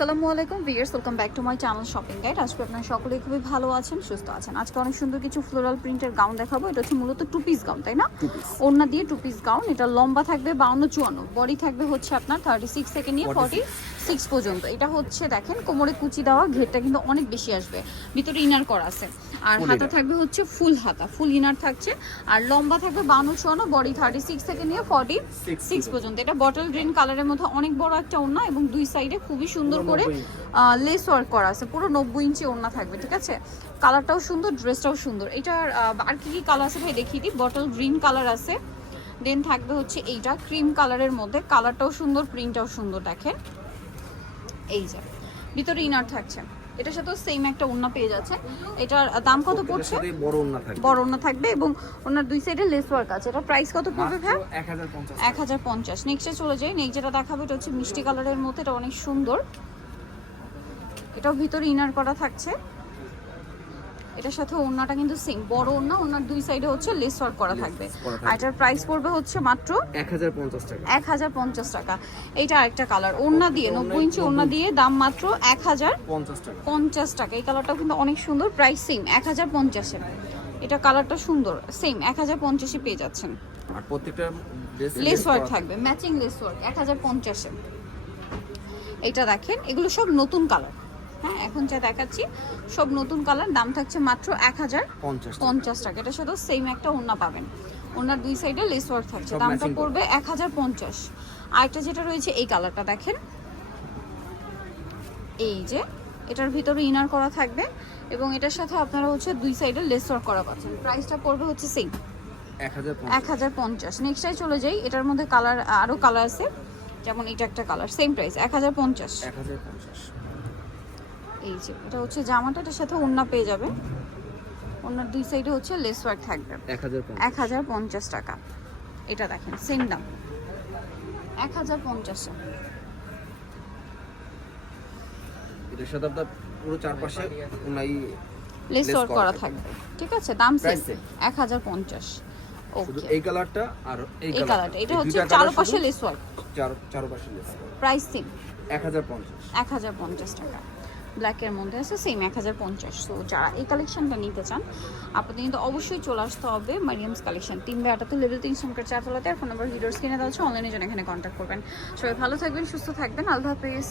আসসালামু আলাইকুম viewers welcome back to my channel shopping guide. আজকে আপনার সকলে খুবই ভালো আছেন সুস্থ আছেন। আজকে অনেক সুন্দর কিছু ফ্লোরাল প্রিন্টের গাউন দেখাবো। এটা হচ্ছে মূলত টু পিস গাউন তাই না? ওড়না দিয়ে টু পিস গাউন এটা লম্বা থাকবে বাউন্ন চুয়ান্ন বডি থাকবে হচ্ছে আপনার থার্টি সিক্স থেকে নিয়ে ফর্টি সিক্স পর্যন্ত। এটা হচ্ছে দেখেন কোমরে কুচি দেওয়া ঘেরটা কিন্তু অনেক বেশি আসবে। ভিতরে ইনার করা আছে। আর হাতা থাকবে হচ্ছে ফুল হাতা ফুল ইনার থাকছে। আর লম্বা থাকবে বাউন্ন চুয়ান্ন বডি থার্টি সিক্স থেকে নিয়ে ফর্টি সিক্স পর্যন্ত। এটা বটল গ্রিন কালারের মধ্যে অনেক বড় একটা ওড়না এবং দুই সাইডে খুবই সুন্দর করে লেস ওয়ার্ক করা আছে। পুরো নব্বই ইঞ্চি ওড়না থাকবে ঠিক আছে? কালারটাও সুন্দর ড্রেসটাও সুন্দর। এটার আর কি কি কালার আছে ভাই দেখিয়ে দিই। বটল গ্রিন কালার আছে। দেন থাকবে হচ্ছে এইটা ক্রিম কালারের মধ্যে। কালারটাও সুন্দর প্রিন্টটাও সুন্দর দেখেন। এই যে ভিতরে ইনার থাকছে। এটার সাথেও সেম একটা ওড়না পেয়ে যাচ্ছে। এটার দাম কত পড়ছে? বড় ওড়না থাকবে। বড় ওন্না থাকবে এবং ওনার দুই সাইডে লেস ওয়ার্ক আছে। এটা প্রাইস কত পড়বে ভাই? এক হাজার পঞ্চাশ এক হাজার পঞ্চাশ। নেক্সটে চলে যাই। নেক্সট যেটা দেখাবো এটা হচ্ছে মিষ্টি কালারের মধ্যে। এটা অনেক সুন্দর। এটাও ভিতরে ইনার করা থাকছে। এটার সাথে ওড়নাটা কিন্তু সেম বড় ওড়না ওনার দুই সাইডে হচ্ছে লেস ওয়ার্ক করা থাকবে। আর এটার প্রাইস পড়বে হচ্ছে মাত্র এক হাজার পঞ্চাশ টাকা। এক হাজার পঞ্চাশ টাকা। এইটা আরেকটা কালার ওড়না দিয়ে নব্বই ইঞ্চি ওড়না দিয়ে দাম মাত্র এক হাজার পঞ্চাশ টাকা। পঞ্চাশ টাকা। এই কালারটাও কিন্তু অনেক সুন্দর প্রাইস সেম এক হাজার পঞ্চাশে। এটা কালারটা সুন্দর সেম এক হাজার পঞ্চাশে পেয়ে যাচ্ছেন। আর প্রত্যেকটা লেস ওয়ার্ক থাকবে ম্যাচিং লেস ওয়ার্ক এক হাজার পঞ্চাশে। এইটা দেখেন এগুলো সব নতুন কালার হ্যাঁ এখন যা দেখাচ্ছি সব নতুন কালার দাম থাকছে মাত্র এক হাজার পঞ্চাশ টাকা। এটার সাথেও সেম একটা ওড়না পাবেন। ওনার দুই সাইডে লেস ওয়ার্ক থাকছে। দামটা পড়বে এক হাজার পঞ্চাশ। আরেকটা যেটা রয়েছে এই কালারটা দেখেন। এই যে এটার ভিতরে ইনার করা থাকবে এবং এটার সাথে আপনারা হচ্ছে দুই সাইডে লেস ওয়ার্ক করা পাচ্ছেন। প্রাইসটা পড়বে হচ্ছে সেম এক হাজার পঞ্চাশ। নেক্সটাই চলে যাই। এটার মধ্যে কালার আরও কালার আছে। যেমন এটা একটা কালার সেম প্রাইস এক হাজার পঞ্চাশ। এক হাজার পঞ্চাশ। এই যে এটা হচ্ছে জামাটা এটার সাথে ওড়না পেয়ে যাবে। ওড়নার দুই সাইডে হচ্ছে লেস ওয়ার্ক থাকবে। এক হাজার পঞ্চাশ। টাকা। এটা দেখেন সেম দাম। এক হাজার পঞ্চাশে এটার সাথে আপনার পুরো চারপাশে ওনাই লেস ওয়ার্ক করা থাকবে। ঠিক আছে? দাম সেম। এক হাজার পঞ্চাশ। শুধু ওকে এই কালারটা আর এই কালারটা এটা হচ্ছে চারপাশে লেস ওয়ার্ক চার চারপাশে লেস প্রাইস সেম এক হাজার পঞ্চাশ। এক হাজার পঞ্চাশ টাকা। ব্ল্যাকের মধ্যে আছে সেম এক হাজার পঞ্চাশ। সো যারা এই কালেকশনটা নিতে চান, আপনাদের কিন্তু অবশ্যই চলে আসতে হবে মারিয়ামস কালেকশন তিন বাই আটাতে লেভেল তিন সংখ্যার চারতলাতে আর ফোন নাম্বার ভিডিওস কিনে দেওয়া হচ্ছে অনলাইনে জন্য এখানে কন্ট্যাক্ট করবেন। সবাই ভালো থাকবেন, সুস্থ থাকবেন। আল্লাহ হাফেজ।